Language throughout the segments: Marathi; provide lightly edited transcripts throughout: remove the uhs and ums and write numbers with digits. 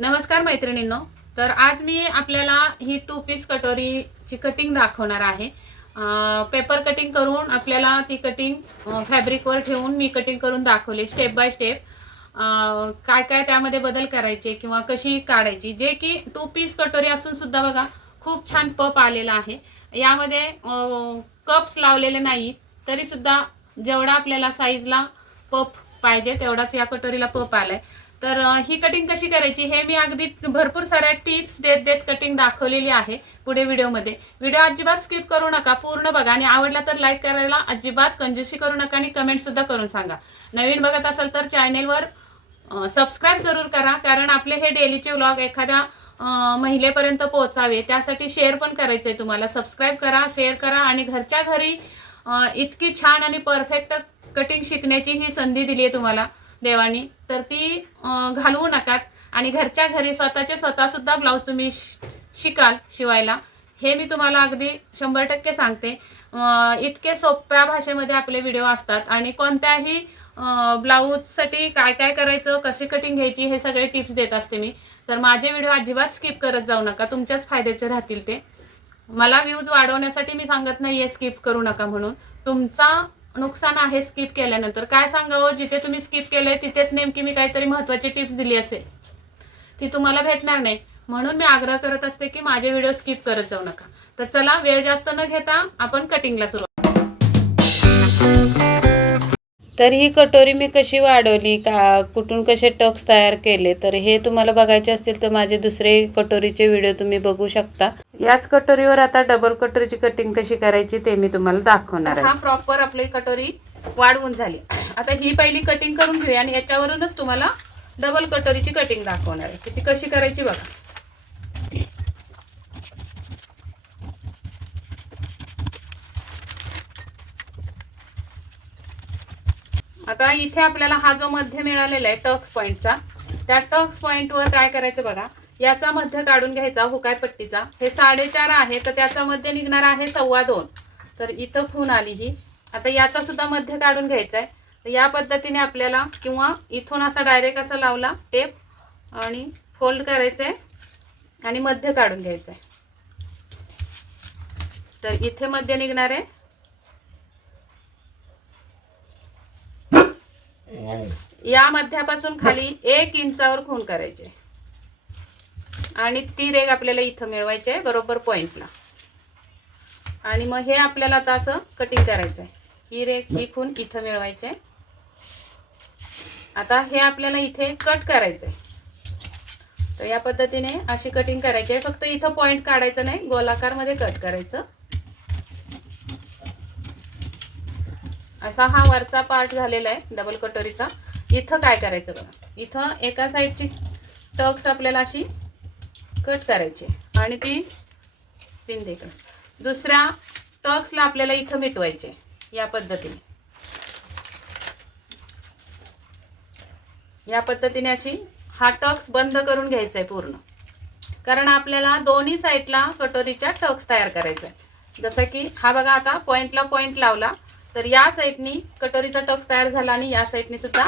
नमस्कार मैत्रिणींनो. तर आज मी आपल्याला ही 2 पीस कटोरीची कटिंग दाखवणार आहे. पेपर कटिंग करून आपल्याला ती कटिंग फॅब्रिकवर ठेवून मी कटिंग करून दाखवले स्टेप बाय स्टेप. काय काय त्यामध्ये बदल करायचे किंवा कशी काढायची, जे की 2 पीस कटोरी असून सुद्धा बघा खूप छान पप आलेला आहे. यामध्ये कप्स लावलेले नाही, तरी सुद्धा जेवढा आपल्याला साईजला पप पाहिजे तेवढाच या कटोरीला पप आलाय. तर ही कटिंग कशी करायची हे मी अगदी भरपूर साऱ्या टिप्स देत देत कटिंग दाखवलेली आहे पुढे व्हिडिओमध्ये. व्हिडिओ अजिबात स्किप करू नका, पूर्ण बघा आणि आवडला तर लाईक करायला अजिबात कंजूसी करू नका आणि कमेंट सुद्धा करून सांगा. नवीन बघत असाल तर चॅनेलवर सबस्क्राईब जरूर करा, कारण आपले हे डेलीचे व्लॉग एखाद्या महिलेपर्यंत पोहोचावे त्यासाठी शेअर पण करायचंय तुम्हाला. सबस्क्राईब करा, शेअर करा आणि घरच्या घरी इतकी छान आणि परफेक्ट कटिंग शिकण्याची ही संधी दिली आहे तुम्हाला देवानी, तर ती घालवू नकात आणि घरच्या घरी स्वतःचे स्वतः सुद्धा ब्लाऊज तुम्ही शिकाल शिवायला, हे मी तुम्हाला अगदी 100% सांगते. इतके सोप्या भाषेमध्ये आपले व्हिडिओ असतात आणि कोणत्याही ब्लाऊजसाठी काय काय करायचं, कशी कटिंग घ्यायची हे सगळे टिप्स देत असते मी. तर माझे व्हिडिओ अजिबात स्किप करत जाऊ नका, तुमच्याच फायद्याचे राहतील ते. मला व्ह्यूज वाढवण्यासाठी मी सांगत नाहीये स्किप करू नका म्हणून. तुमचा नुकसान आहे स्किप केल्यानंतर. काय सांगावं, जिथे तुम्ही स्किप केलंय तिथेच नेमकी मी काहीतरी महत्त्वाची टिप्स दिली असेल ती तुम्हाला भेटणार नाही, म्हणून मी आग्रह करत असते की माझे व्हिडिओ स्किप करत जाऊ नका. तर चला वेळ जास्त न घेता आपण कटिंगला सुरुवात. तर ही कटोरी मी कशी वाढवली, कुठून कसे टक्स तयार केले, तर हे तुम्हाला बघायचे असतील तर माझे दुसरे कटोरीचे व्हिडिओ तुम्ही बघू शकता. याच कटोरीवर आता डबल कटोरीची कटिंग कशी करायची ते मी तुम्हाला दाखवणार आहे. हा प्रॉपर आपली कटोरी वाढवून झाली. आता ही पहिली कटिंग करून घेऊया आणि याच्यावरूनच तुम्हाला डबल कटोरीची कटिंग दाखवणार आहे. ती कशी करायची बघा. आता इथे आपल्याला हा जो मध्य मिळालेला आहे टक्स पॉइंटचा, त्या टक्स पॉइंटवर काय करायचं बघा, याचा मध्य काढून घ्यायचा हुकाय पट्टीचा. हे 4.5 आहे तर त्याचा मध्य निघणार आहे 2.25. तर इथं खून आली ही. आता याचा सुद्धा मध्य काढून घ्यायचा आहे. तर या पद्धतीने आपल्याला, किंवा इथून असा डायरेक्ट असा लावला टेप आणि फोल्ड करायचंय आणि मध्य काढून घ्यायचंय. तर इथे मध्य निघणार आहे. या मध्यापासून खाली 1 इंचावर खून करायचे आणि ती रेघ आपल्याला इथं मिळवायची आहे बरोबर पॉइंटला. आणि मग हे आपल्याला आता असं कटिंग करायचं आहे. ही रेघ, ही खून इथं मिळवायची आहे. आता हे आपल्याला इथे कट करायचं आहे. तर या पद्धतीने अशी कटिंग करायची आहे. फक्त इथं पॉइंट काढायचं नाही, गोलाकारमध्ये कट करायचं. असा हा वरचा पार्ट झालेला आहे डबल कटोरीचा. इथं काय करायचं बघा, इथं एका साईडची टक्स आपल्याला अशी कट करायची आणि ती पिन दे. दुसऱ्या टक्सला आपल्याला इथं मिटवायचे या पद्धतीने. या पद्धतीने अशी हा टक्स बंद करून घ्यायचा आहे पूर्ण, कारण आपल्याला दोन्ही साईडला कटोरीच्या टक्स तयार करायचा आहे. जसं की हा बघा, आता पॉइंटला पॉइंट लावला तर या साईडनी कटोरीचा टक्स तयार झाला आणि या साईडनी सुद्धा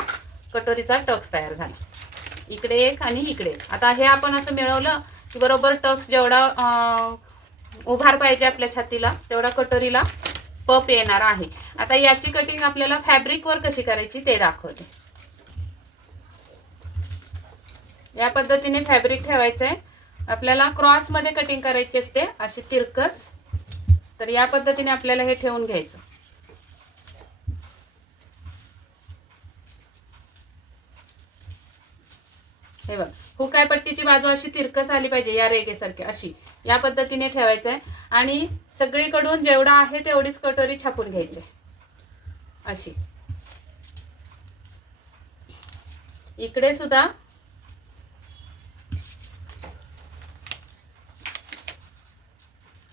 कटोरीचा टक्स तयार झाला. इकडे एक आणि इकडे एक. आता हे आपण असं मिळवलं की बरोबर टक्स जेवढा उभार पाहिजे आपल्या छातीला तेवढा कटोरीला पप येणार आहे. आता याची कटिंग आपल्याला फॅब्रिकवर कशी करायची ते दाखवते. या पद्धतीने फॅब्रिक ठेवायचं आहे. आपल्याला क्रॉसमध्ये कटिंग करायची असते अशी तिरकस. तर या पद्धतीने आपल्याला हे ठेवून घ्यायचं. हे बघ, हुकाय पट्टीची बाजू अशी तिरकस आली पाहिजे या रेघेसारखी अशी. या पद्धतीने ठेवायचं आहे आणि सगळीकडून जेवढा आहे तेवढीच कटोरी छापून घ्यायची अशी. इकडे सुद्धा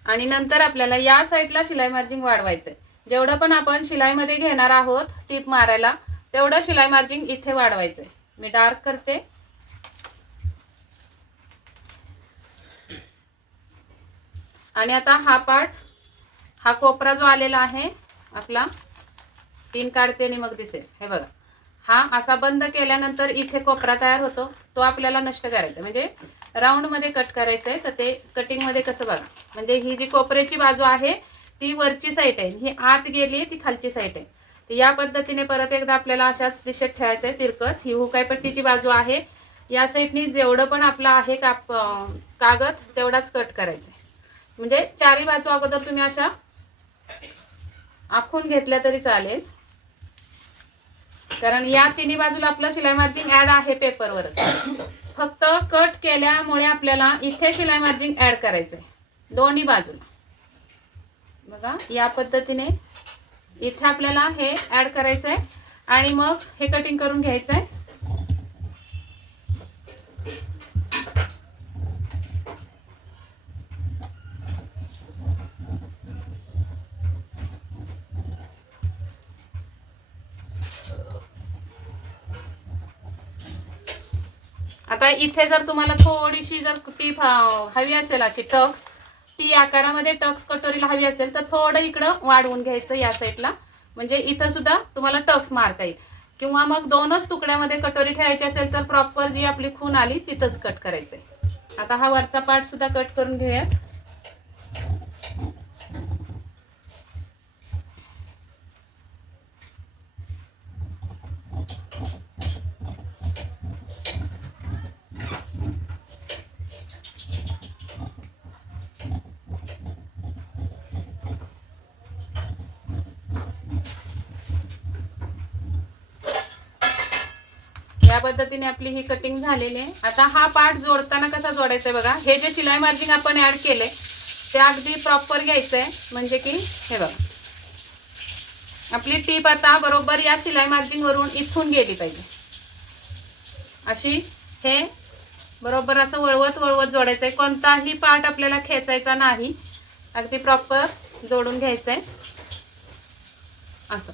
आणि नंतर आपल्याला या साईडला शिलाई मार्जिन वाढवायचंय. जेवढं पण आपण शिलाईमध्ये घेणार आहोत टीप मारायला तेवढं शिलाई मार्जिन इथे वाढवायचंय. मी डार्क करते. आणि आता हा पार्ट, हा कोपरा जो आलेला आहे आपला, पिन काढते आणि मग दिसेल. हे बघा, हा असा बंद केल्यानंतर इथे कोपरा तयार होतो, तो आपल्याला नष्ट करायचा, म्हणजे राऊंडमध्ये कट करायचं आहे. तर ते कटिंगमध्ये कसं बघा, म्हणजे ही जी कोपऱ्याची बाजू आहे ती वरची साईड आहे, ही आत गेली आहे ती खालची साईड आहे. तर या पद्धतीने परत एकदा आपल्याला अशाच दिशेत ठेवायचं आहे तिरकस. ही हुकाई पट्टीची बाजू आहे, या साईडनी जेवढं पण आपलं आहे कागद तेवढाच कट करायचं आहे. म्हणजे चारी बाजू अगोदर तुम्ही अशा आखून घेतल्या तरी चालेल, कारण या तिन्ही बाजूला आपलं शिलाई मार्जिन ऍड आहे पेपरवर. फक्त कट केल्यामुळे आपल्याला इथे शिलाई मार्जिन ऍड करायचं आहे दोन्ही बाजूला. बघा या पद्धतीने इथे आपल्याला हे ऍड करायचं आहे आणि मग हे कटिंग करून घ्यायचं आहे. आता इथे जर तुम्हाला थोडीशी जर टीप हवी असेल, अशी टक्स टी आकारामध्ये टक्स कटोरीला हवी असेल तर थोडं इकडं वाढवून घ्यायचं या साईडला, म्हणजे इथं सुद्धा तुम्हाला टक्स मारता येईल. किंवा मग दोनच तुकड्यामध्ये कटोरी ठेवायची असेल तर प्रॉपर जी आपली खून आली तिथंच कट करायचंय. आता हा वरचा पार्ट सुद्धा कट करून घेऊया. या पद्धतीने आपली ही कटिंग झालेली आहे. आता हा पार्ट जोडताना कसा जोडायचा बघा, हे जे शिलाई मार्जिन आपण ऍड केले ते अगदी प्रॉपर घ्यायचंय, म्हणजे की हे बघा आपली टीप आता बरोबर या शिलाई मार्जिन वरून इथून गेली पाहिजे. अशी हे बरोबर असं वळवत वळवत जोडायचंय. कोणताही पार्ट आपल्याला खेचायचा नाही, अगदी प्रॉपर जोडून घ्यायचंय. असं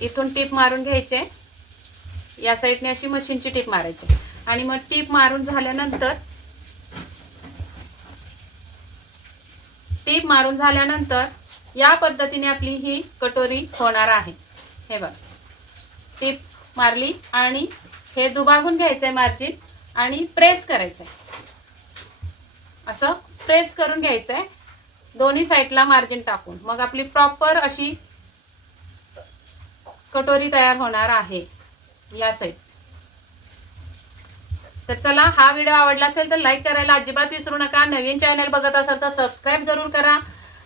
इथून टीप मारून घ्यायचे, या साईडने अशी मशीनची टीप मारायची आणि मग टीप मारून झाल्यानंतर या पद्धतीने आपली ही कटोरी होणार आहे. हे बघा टीप मारली आणि हे दुभागून घ्यायचंय मार्जिन आणि प्रेस करायचंय. असं प्रेस करून घ्यायचंय दोन्ही साईडला मार्जिन टाकून, मग आपली प्रॉपर अशी कटोरी तयार होणार आहे या साईड. तर चला, हा व्हिडिओ आवडला असेल तर लाईक करायला अजिबात विसरू नका. नवीन चॅनल बघत असाल तर सबस्क्राईब जरूर करा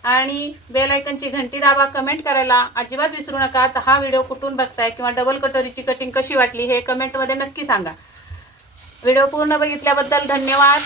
आणि बेल आयकनची घंटी दाबा. कमेंट करायला अजिबात विसरू नका. तर हा व्हिडिओ कुठून बघताय किंवा डबल कटोरीची कटिंग कशी वाटली हे कमेंटमध्ये नक्की सांगा. व्हिडिओ पूर्ण बघितल्याबद्दल धन्यवाद.